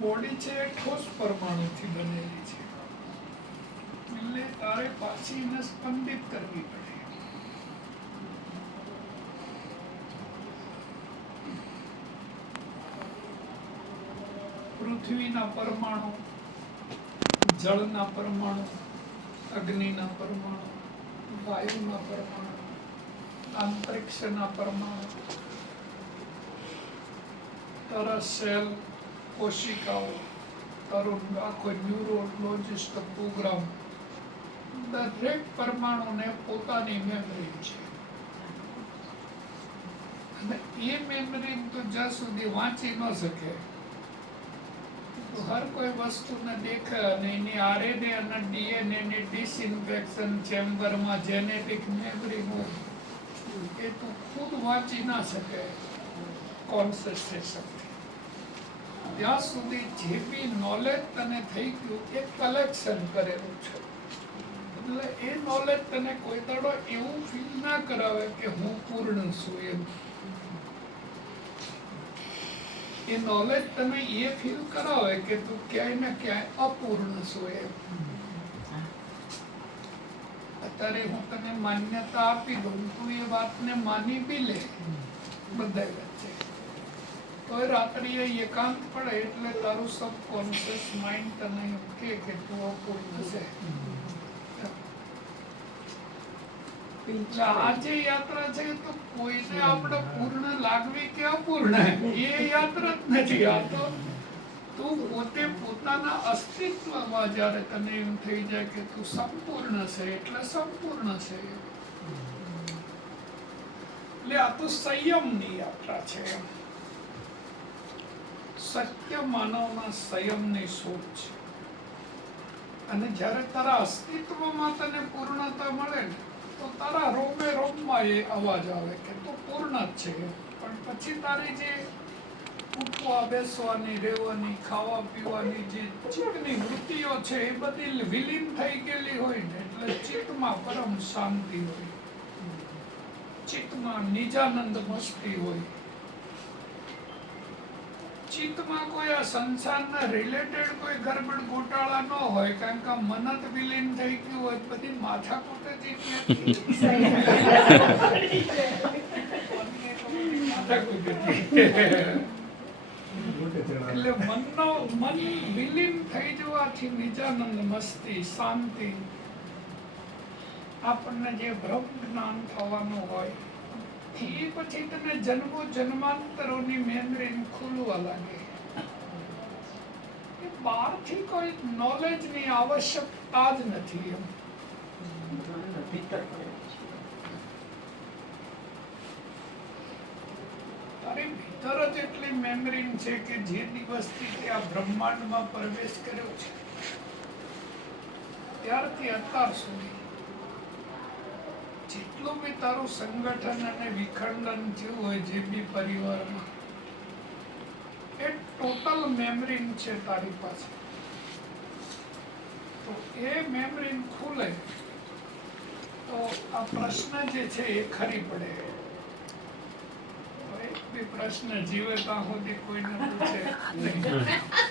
Body છે એ ઠોસ પરમાણુથી બનેલી છે. એટલે તારે પાછી એને સ્પંદિત કરવી પડે. પૃથ્વીના પરમાણુ, જળના પરમાણુ, અગ્નિના પરમાણુ, વાયુના પરમાણુ, અંતરિક્ષના પરમાણુ, તારા સેલ કોશિકાઓ તારો આખો ન્યુરોલોજિસ્ટ પ્રોગ્રામ દરેક પરમાણુને પોતાની મેમરી છે અને એ મેમરી તો જ્યાં સુધી વાંચી ન શકે હર કોઈ વસ્તુને દેખે અને એની આરએનએ અને ડીએનએ ની ડિસઇન્ફેક્શન ચેમ્બરમાં જેનેટિક મેમરી હોય એ તો ખુદ વાંચી ના શકે કોન્સન્ટ્રેશન ત્યાં સુધી જે બી નોલેજ તને થઈ ગયું એ કલેક્શન કરેલું છે. એટલે એ નોલેજ તને કોઈ દાડો એવું ફીલ ના કરાવે કે હું પૂર્ણ છું એમ. એ નોલેજ તને એ ફીલ કરાવે કે તું ક્યાંય ને ક્યાંય અપૂર્ણ છું એમ. અત્યારે હું તને માન્યતા આપી દઉં, તું એ વાતને માની બી લે. બધા વચ્ચે. તો રાત્રિએ એકાંત પડે એટલે તારું સબકોન્શિયસ માઇન્ડ તને એમ કે કે તું અપૂર્ણ છે આ જે યાત્રા છે તો કોઈને આપણે પૂર્ણ લાગવી કે અપૂર્ણ? એ યાત્રા જ નથી આ તો તું પોતે પોતાના અસ્તિત્વમાં જ્યારે તને એમ થઈ જાય કે તું સંપૂર્ણ છે એટલે સંપૂર્ણ છે. એટલે આ તો સંયમની યાત્રા છે. એમ સત્ય માનવના સંયમની શોધ છે. અને જ્યારે તારા અસ્તિત્વમાં તને પૂર્ણતા મળે ને, તો તારા રોમે રોમમાં એ અવાજ આવે કે તો પૂર્ણ જ છે. પણ પછી તારી જે ઉઠવા, બેસવાની, રહેવાની, ખાવા પીવાની જે ચિત્તની વૃત્તિઓ છે, એ બધી વિલીન થઈ ગયેલી હોય ને, એટલે ચિત્તમાં પરમ શાંતિ હોય. ચિત્તમાં નિજાનંદ મસ્તી હોય. ચિત્તમાં કોઈ આ સંસારના રિલેટેડ કોઈ ગરબડ ગોટાળા ન હોય, કારણ કે મન જ વિલીન થઈ ગયું હોય, બધી માથાકૂટ જ એટલી મનનો, મન વિલીન થઈ જવાથી નિજાનંદ, મસ્તી, શાંતિ આપણને જે બ્રહ્મ જ્ઞાન થવાનું હોય એ પછી તમે જન્મો જન્માંતરોની મેમરી ખુલવા લાગે. એ બહારથી કોઈ નોલેજની આવશ્યકતા જ નથી એમ. તારી ભીતર જ એટલી મેમરી છે કે જે દિવસથી તે આ બ્રહ્માંડમાં પ્રવેશ કર્યો છે. ત્યારથી અત્યાર સુધી. જેટલું બી તારું સંગઠન અને વિખંડન થયું હોય જે બી પરિવારમાં, એ ટોટલ મેમરી છે તારી પાસે. તો એ મેમરી ખુલે, તો આ પ્રશ્ન જે છે એ ખરી પડે. એક બી પ્રશ્ન જીવે ત્યાં સુધી કોઈને પૂછે નહીં.